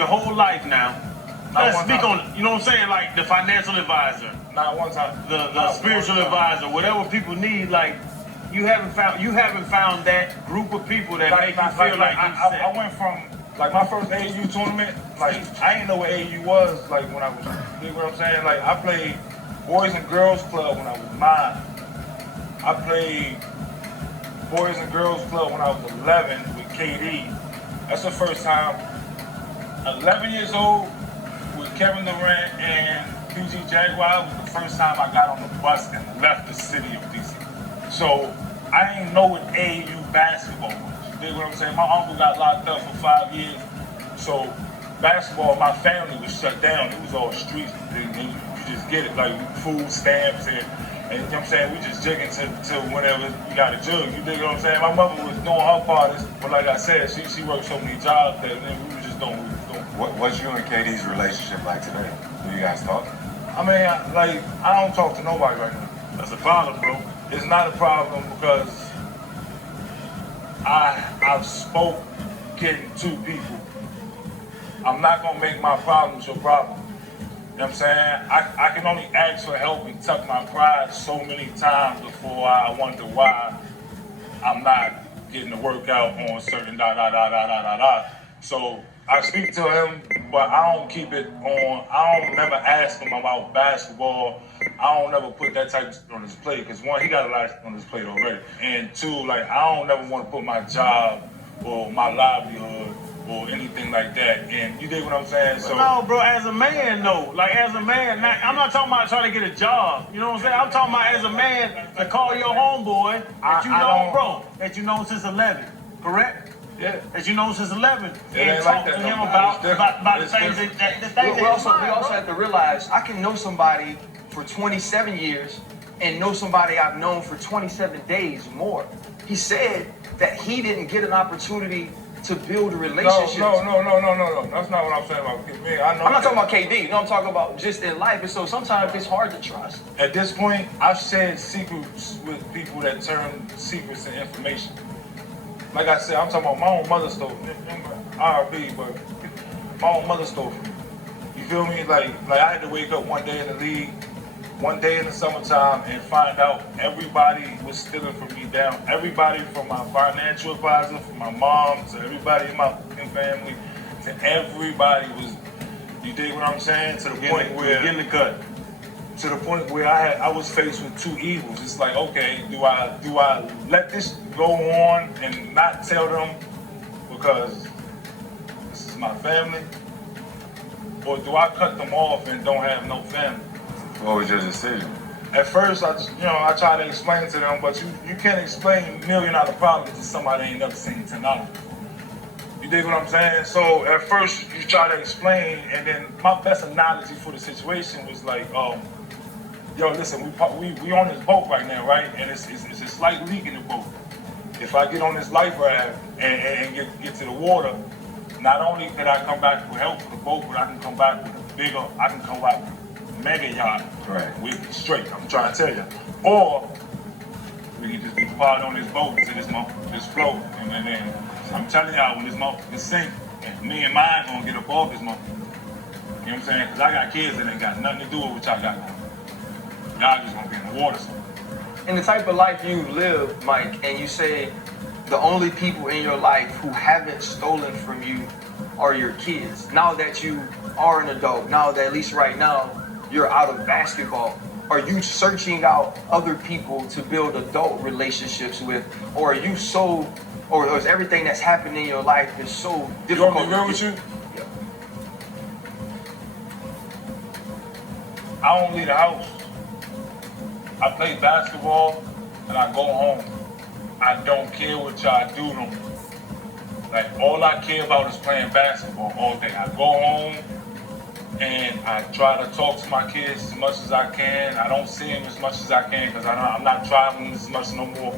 your whole life now. Let's speak on it. You know what I'm saying? Like the financial advisor. Not one time. The spiritual advisor, whatever people need, like you haven't found that group of people that make you feel like I went from like my first AAU tournament, like I didn't know what AAU was like when I was, you know what I'm saying? Like I played Boys and Girls Club when I was 9. I played Boys and Girls Club when I was 11 with KD. That's the first time. 11 years old with Kevin Durant and PG Jaguar was the first time I got on the bus and left the city of DC. So I didn't know what AAU basketball was. You dig what I'm saying? My uncle got locked up for 5 years. So basketball, my family was shut down. It was all streets. You just get it, like food stamps and you know what I'm saying? We just jigging till whenever you got a jug. You dig what I'm saying? My mother was doing her part, but like I said, she worked so many jobs that we were just doing what we was doing. What's you and KD's relationship like today? Do you guys talk? I mean, I don't talk to nobody right now. That's a problem, bro. It's not a problem because I've spoken to people. I'm not gonna make my problems your problem. You know what I'm saying? I can only ask for help and tuck my pride so many times before I wonder why I'm not getting the workout on certain da. So I speak to him, but I don't keep it on. I don't never ask him about basketball. I don't never put that type on his plate because one, he got a lot on his plate already, and two, like I don't never want to put my job or my livelihood or anything like that. And you dig what I'm saying? So no, bro. As a man, no. Like as a man, I'm not talking about trying to get a job. You know what I'm saying? I'm talking about as a man to call your homeboy that you know since 11, correct? Yeah. That you know since 11, and talk to him about the things that we also have to realize I can know somebody for 27 years and know somebody I've known for 27 days more. He said that he didn't get an opportunity to build a relationship. No. That's not what I'm saying about me. I'm not talking about KD. No, I'm talking about just in life. And so sometimes it's hard to trust. At this point, I've shared secrets with people that turn secrets into information. Like I said, I'm talking about my own mother stole R&B, but my own mother stole from me. You feel me? Like I had to wake up one day in the league, one day in the summertime, and find out everybody was stealing from me down. Everybody from my financial advisor, from my mom, to everybody in my family, to everybody was, you dig what I'm saying? To the point where getting the cut. To the point where I was faced with two evils. It's like, okay, do I let this go on and not tell them because this is my family? Or do I cut them off and don't have no family? What was your decision? At first, I try to explain to them, but you can't explain $1 million problems to somebody ain't never seen $10 before. You dig what I'm saying? So at first, you try to explain, and then my best analogy for the situation was like, yo, listen, we on this boat right now, right? And it's a slight leak in the boat. If I get on this life raft and get to the water, not only can I come back with help for the boat, but I can come back with a mega yacht. Right. We be straight, I'm trying to tell you. Or we can just be part on this boat to this float. And then I'm telling y'all, when this motherfucker sink, and me and mine gonna get up off this motherfucker. You know what I'm saying? Because I got kids that ain't got nothing to do with what y'all got going. Y'all just gonna be in the water. In the type of life you live, Mike, and you say the only people in your life who haven't stolen from you are your kids. Now that you are an adult, now that at least right now you're out of basketball, are you searching out other people to build adult relationships with, or are you or is everything that's happened in your life is so difficult? You want me to be real with you? Yeah. I don't leave the house. I play basketball and I go home. I don't care what y'all do to me. Like, all I care about is playing basketball all day. I go home and I try to talk to my kids as much as I can. I don't see them as much as I can because I'm not traveling as much no more.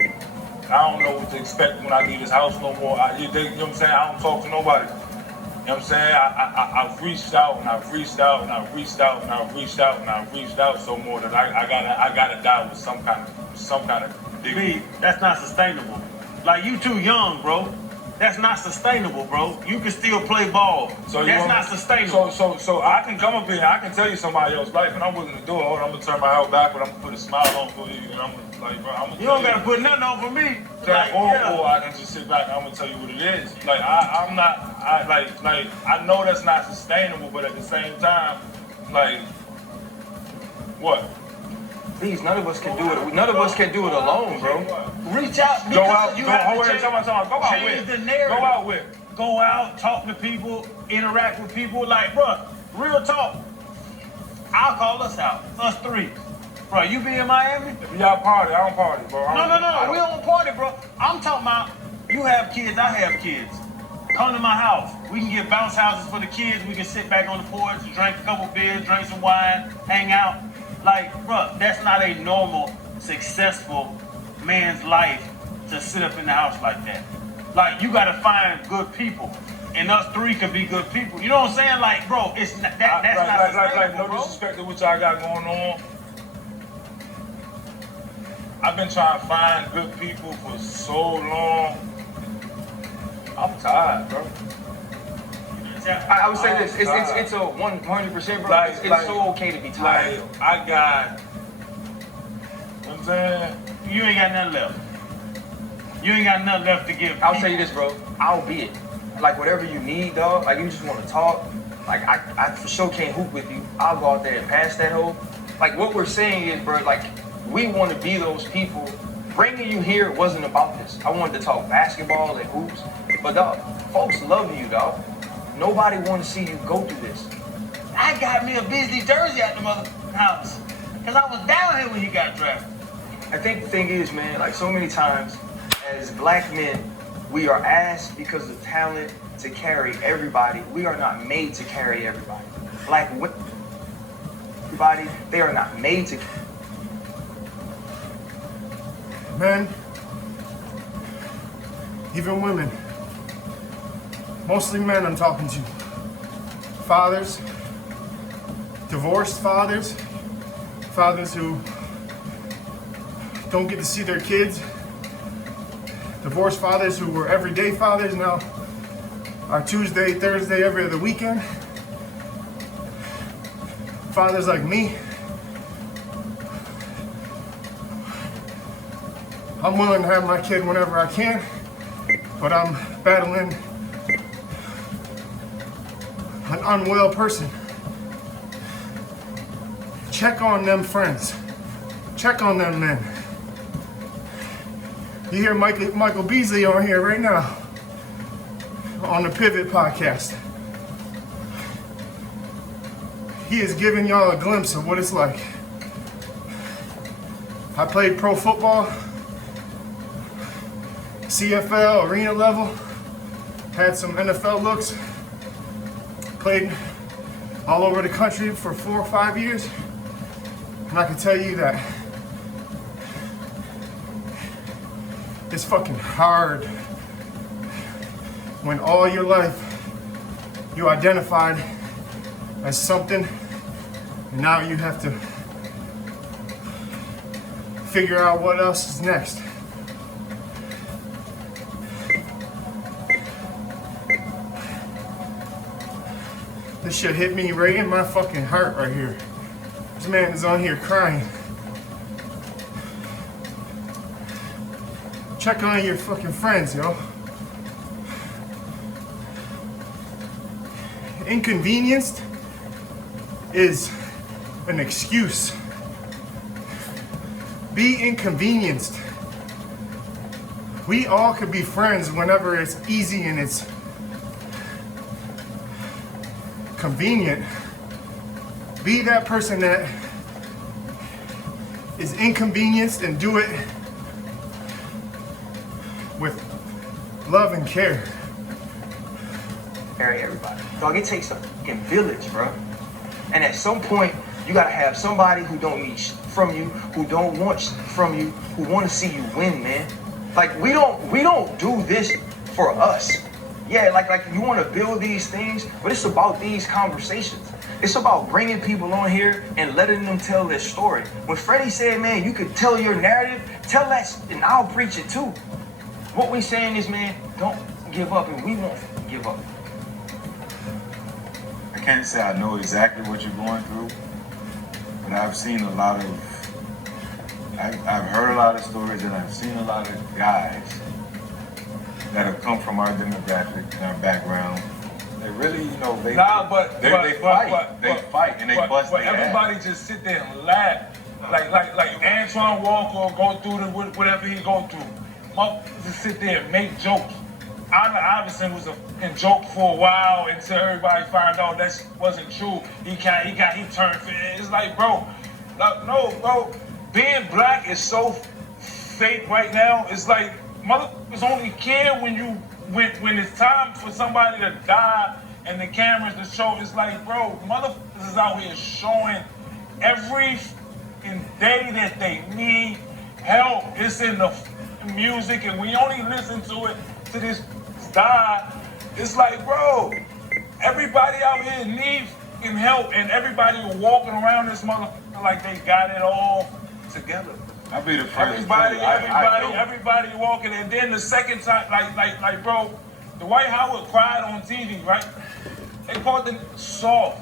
I don't know what to expect when I leave this house no more. You know what I'm saying? I don't talk to nobody. You know what I'm saying? I've reached out and I've reached out and I've reached out and I've reached out and I've reached out so more that I gotta die with some kind of dignity. That's not sustainable. Like, you too young, bro. That's not sustainable, bro. You can still play ball. So that's not sustainable. So I can come up here and I can tell you somebody else's life and I'm willing to do it. Hold on, I'm gonna turn my head backward, I'm gonna put a smile on for you, and I'm gonna, like, bro, I'm gonna you don't gotta put nothing on for me. Or I can just sit back and I'm gonna tell you what it is. Like I'm not I know that's not sustainable, but at the same time, like what? Please, none of us can do it. None of us can do it alone, bro. Reach out. Go out. You Go have out. to change the narrative. Go out with. Go out, talk to people, interact with people. Like, bro, real talk. I'll call us out. Us three. Bro, you be in Miami? If y'all party, I don't party, bro. No. We don't party, bro. I'm talking about you have kids, I have kids. Come to my house. We can get bounce houses for the kids. We can sit back on the porch, drink a couple beers, drink some wine, hang out. Like, bro, that's not a normal, successful man's life to sit up in the house like that. Like, you gotta find good people. And us three can be good people. You know what I'm saying? Like, bro, it's not, that's not sustainable, no disrespect to what y'all got going on. I've been trying to find good people for so long. I'm tired, bro. I would say this, it's a 100%, bro. It's so okay to be tired. Like, I got, you know what I'm saying? You ain't got nothing left. You ain't got nothing left to give. I'll tell you this, bro. I'll be it. Like, whatever you need, dog. Like, you just want to talk. Like, I for sure can't hoop with you. I'll go out there and pass that hole. Like, what we're saying is, bro, like, we want to be those people. Bringing you here wasn't about this. I wanted to talk basketball and hoops. But, dog, folks love you, dog. Nobody want to see you go through this. I got me a Beasley jersey at the mother house. Because I was down here when he got drafted. I think the thing is, man, like so many times, as black men, we are asked because of talent to carry everybody. We are not made to carry everybody. Like what? Everybody, they are not made to. Men, even women, mostly men I'm talking to. Fathers, divorced fathers, fathers who don't get to see their kids, divorced fathers who were everyday fathers now are Tuesday, Thursday, every other weekend. Fathers like me. I'm willing to have my kid whenever I can, but I'm battling an unwell person. Check on them friends. Check on them men. You hear Michael Beasley on here right now on the Pivot podcast. He is giving y'all a glimpse of what it's like. I played pro football, CFL, arena level, had some NFL looks, played all over the country for 4 or 5 years, and I can tell you that it's fucking hard when all your life you identified as something, and now you have to figure out what else is next. This shit hit me right in my fucking heart right here. This man is on here crying. Check on your fucking friends, yo. Inconvenienced is an excuse. Be inconvenienced. We all could be friends whenever it's easy and it's convenient. Be that person that is inconvenienced and do it with love and care. Carry everybody. Dog, it takes a fucking village, bro. And at some point, you gotta have somebody who don't need shit from you, who don't want shit from you, who want to see you win, man. Like we don't do this for us. Yeah, like you want to build these things, but it's about these conversations. It's about bringing people on here and letting them tell their story. When Freddie said, man, you could tell your narrative, tell that, and I'll preach it too. What we saying is, man, give up and we won't give up. I can't say I know exactly what you're going through, but I've seen a lot of, I've heard a lot of stories and I've seen a lot of guys that have come from our demographic and our background. They really, you know, they fight and they bust But their everybody ass. just sit there and laugh. Like Antoine Walker will go through whatever he go through. Motherfuckers just sit there and make jokes. Allen Iverson was a fucking joke for a while until everybody found out that wasn't true. He turned. It's like, bro, no, bro. Being black is so fake right now. It's like motherfuckers only care when it's time for somebody to die and the cameras to show. It's like, bro, motherfuckers is out here showing every day that they need help. It's in the music, and we only listen to it to this die. It's like, bro, everybody out here needs help, and everybody walking around this motherfucker like they got it all together. I'll be the first. Everybody walking, and then the second time, like, bro, Dwight Howard cried on TV, right? They called him soft.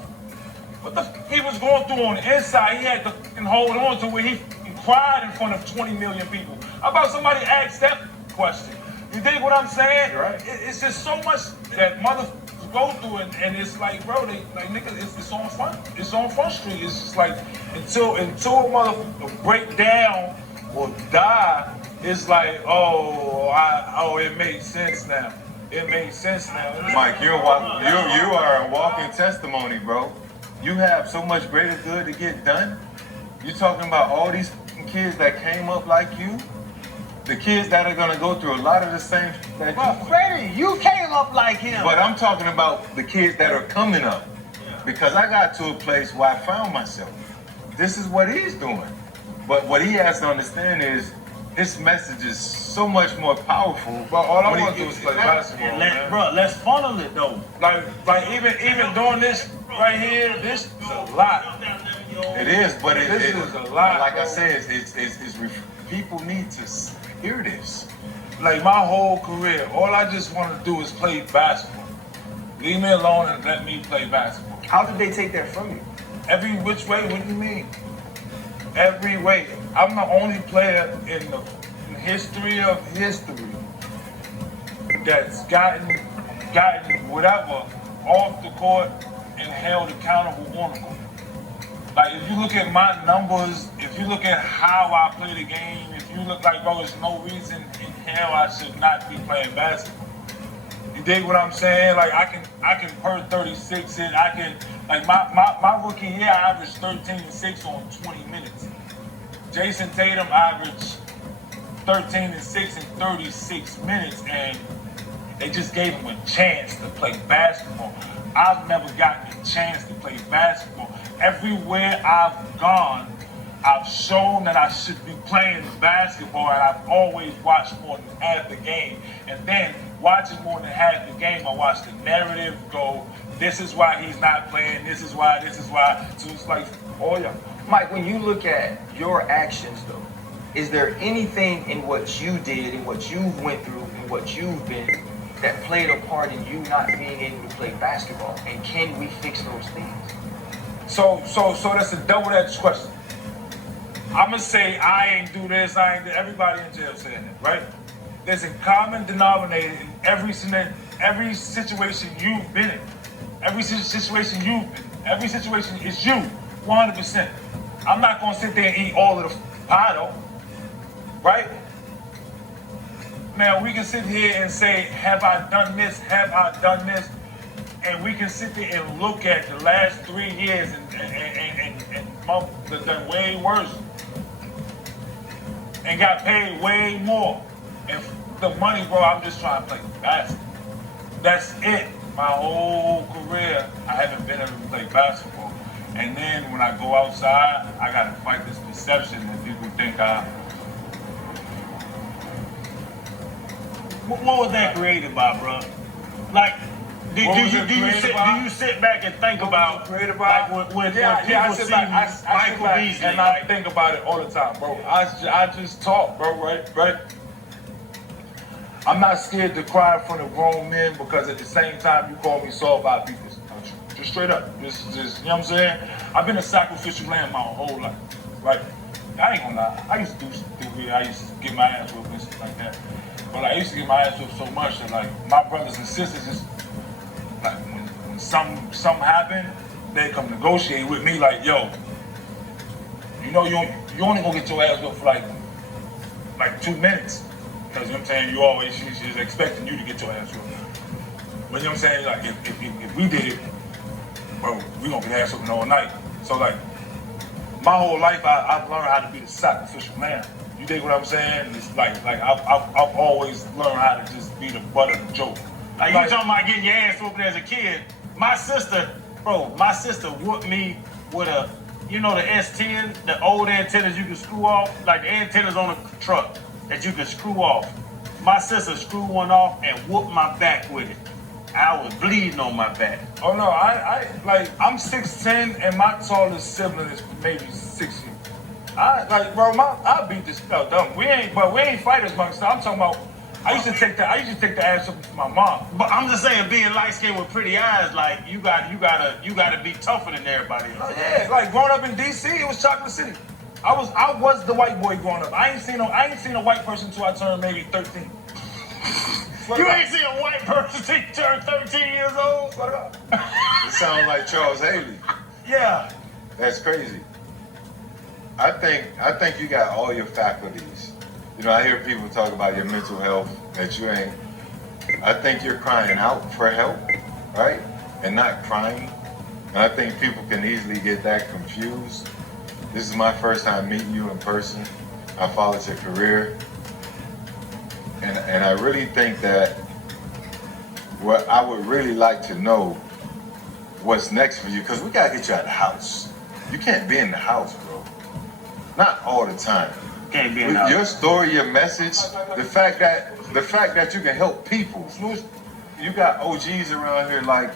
What the f he was going through on the inside, he had to fucking hold on to where he cried in front of 20 million people. How about somebody ask that question? You dig what I'm saying? Right. It's just so much that motherfuckers go through, and it's like, bro, they like niggas, it's on front. It's on Front Street. It's just like until a motherfucker break down or die, it's like, it makes sense now. It makes sense now. Mike, you are a walking testimony, bro. You have so much greater good to get done. You talking about all these kids that came up like you, the kids that are gonna go through a lot of the same that Bro, Freddie, you came up like him. But I'm talking about the kids that are coming up. Because I got to a place where I found myself. This is what he's doing. But what he has to understand is his message is so much more powerful. But all I want to do is play basketball, man. Bro, let's funnel it though. Like even doing this right here, this is a lot. It is, but This is a lot, like bro. I said, people need to hear this. Like my whole career, all I just want to do is play basketball. Leave me alone and let me play basketball. How did they take that from you? Every which way, what do you mean? Every way. I'm the only player in the history of history that's gotten whatever off the court and held accountable on the court. Like, if you look at my numbers, if you look at how I play the game, if you look like, bro, there's no reason in hell I should not be playing basketball. You dig what I'm saying? Like, I can per 36 it. I can, like, my rookie year, I averaged 13 and 6 on 20 minutes. Jason Tatum averaged 13 and 6 in 36 minutes, and they just gave him a chance to play basketball. I've never gotten a chance to play basketball. Everywhere I've gone, I've shown that I should be playing basketball, and I've always watched more than half the game. And then, watching more than half the game, I watch the narrative go, this is why he's not playing, this is why. So it's like, oh yeah. Mike, when you look at your actions, though, is there anything in what you did, in what you went through, in what you've been, that played a part in you not being able to play basketball? And can we fix those things? So that's a double-edged question. I'ma say I ain't do this, I ain't do. Everybody in jail saying that, right? There's a common denominator in every situation you've been in. Every situation is you, 100%. I'm not gonna sit there and eat all of the pie though, right? Now we can sit here and say, have I done this? Have I done this? And we can sit there and look at the last 3 years and done way worse. And got paid way more. And the money, bro, I'm just trying to play basketball. That's it. My whole career, I haven't been able to play basketball. And then when I go outside, I gotta fight this perception that people think What was that created by, bro? Like, do you sit back and think about created like by? when I people sit see back, I Michael sit Beasley, back and I think about it all the time, bro. I just talk, bro, right? I'm not scared to cry in front of grown men because at the same time you call me soft, I'll beat this. Just straight up. Just, you know what I'm saying? I've been a sacrificial lamb my whole life. Right? I ain't gonna lie. I used to do stupid weird. I used to get my ass whooped and stuff like that. But like, I used to get my ass whooped so much that like my brothers and sisters just like when something happened, they come negotiate with me like, yo, you know you only gonna get your ass whooped for like 2 minutes. Because you know what I'm saying, she's expecting you to get your ass whooped. But you know what I'm saying, like if we did it, bro, we gonna get ass whooping all night. So like my whole life I've learned how to be the sacrificial man. You dig what I'm saying? It's like I've always learned how to just be the butt of the joke. Like you talking about getting your ass whooping as a kid. My sister whooped me with a, you know, the S10, the old antennas you can screw off, like the antennas on a truck that you can screw off. My sister screwed one off and whooped my back with it. I was bleeding on my back. Oh no, I'm 6'10" and my tallest sibling is maybe 6 years. I beat this stuff dumb. We ain't fighters, man. I'm talking about. I used to take the ass up for my mom. But I'm just saying, being light skinned with pretty eyes, like you gotta be tougher than everybody else. Oh, yeah, like growing up in DC, it was Chocolate City. I was the white boy growing up. I ain't seen a white person until I turned maybe 13. You ain't seen a white person till you turn 13 years old? It sounds like Charles Haley. Yeah. That's crazy. I think you got all your faculties. You know, I hear people talk about your mental health, that you ain't. I think you're crying out for help, right? And not crying. And I think people can easily get that confused. This is my first time meeting you in person. I followed your career. And I really think that what I would really like to know what's next for you, because we gotta get you out of the house. You can't be in the house, bro. Not all the time. Can't be in the house. Your story, your message, the fact that you can help people. You got OGs around here like,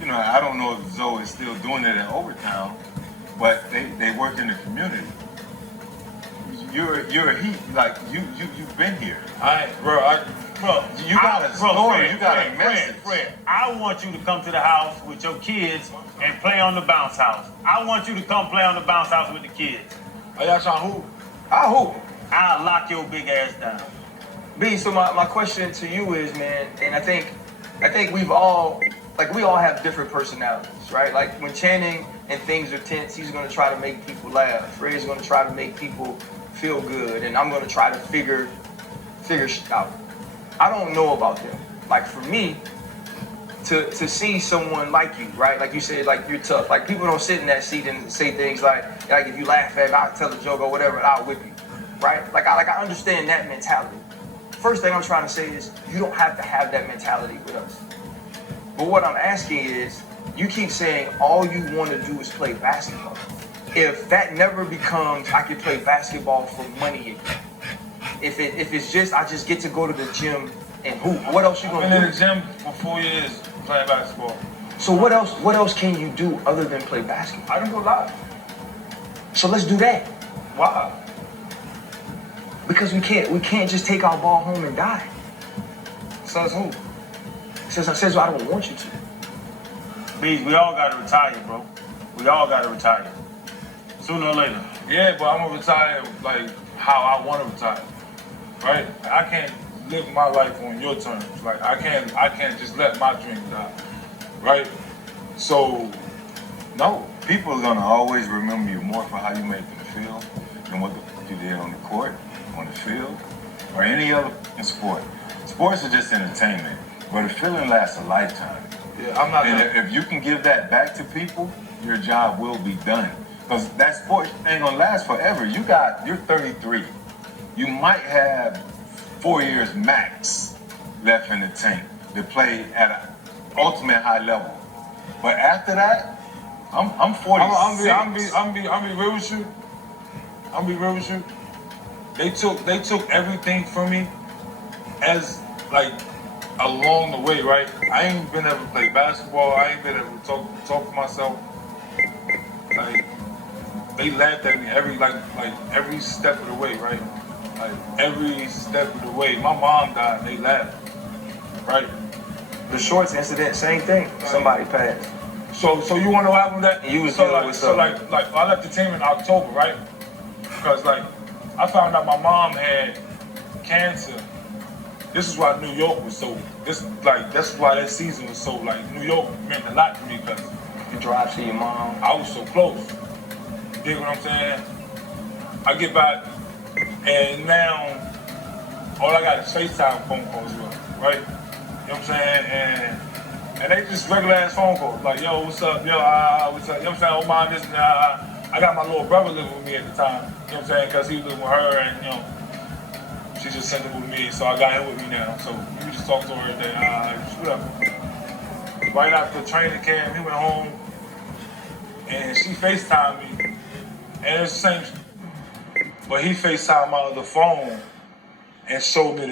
you know, I don't know if Zoe is still doing it in Overtown, but they work in the community. You're a heat, like you've been here. You got a story, you got a message. Fred, I want you to come to the house with your kids and play on the bounce house. I want you to come play on the bounce house with the kids. Are y'all trying to hoop? I hope. I'll lock your big ass down. B, so my question to you is, man, and I think we all have different personalities, right? Like when Channing and things are tense, he's gonna try to make people laugh. Fred's gonna try to make people feel good, and I'm gonna try to figure shit out. I don't know about them. Like for me, to see someone like you, right? Like you said, like you're tough. Like people don't sit in that seat and say things like if you laugh at me, I'll tell a joke or whatever, and I'll whip you, right? Like I understand that mentality. First thing I'm trying to say is you don't have to have that mentality with us. But what I'm asking is, you keep saying all you want to do is play basketball. If that never becomes, I can play basketball for money again. If it's just, I just get to go to the gym and hoop. What else you gonna do? I've been in the gym for 4 years playing basketball. So what else can you do other than play basketball? I can go live. So let's do that. Why? Because we can't just take our ball home and die. Says who? Says I don't want you to. Bees, we all gotta retire, bro. We all gotta retire. Sooner or later. Yeah, but I'm gonna retire like how I want to retire, right? I can't live my life on your terms. Like I can't just let my dream die, right? So, No, people are gonna always remember you more for how you made them feel than what you did on the court, on the field, or any other sport. Sports are just entertainment, but a feeling lasts a lifetime. yeah, I'm not. And if you can give that back to people, your job will be done. Because that sport ain't gonna last forever. You're 33. You might have 4 years max left in the tank to play at an ultimate high level. But after that, I'm 46. I'm be real with you. I'm be real with you. They took everything from me as like along the way, right? I ain't been able to play basketball. I ain't been able to talk to myself. Like they laughed at me every step of the way, right? Like every step of the way. My mom died and they laughed. Right? The shorts incident, same thing. Somebody passed. So you want to know what happened with that? You was so dealing like, with so something. like I left the team in October, right? Because like I found out my mom had cancer. This is why New York was so. That's why that season was so like. New York meant a lot to me because You drive to your mom. I was so close. You dig what I'm saying? I get back, and now all I got is FaceTime phone calls with her, right? You know what I'm saying? And they just regular ass phone calls, like, yo, what's up? Yo, what's up? You know what I'm saying? Oh, mom, this and I got my little brother living with me at the time. You know what I'm saying? Because he was living with her, and you know, she just sent him with me, so I got him with me now. So you just talk to her every day, whatever. Right after training camp, he went home, and she FaceTimed me, and it's the same. But he FaceTimed my other phone and showed me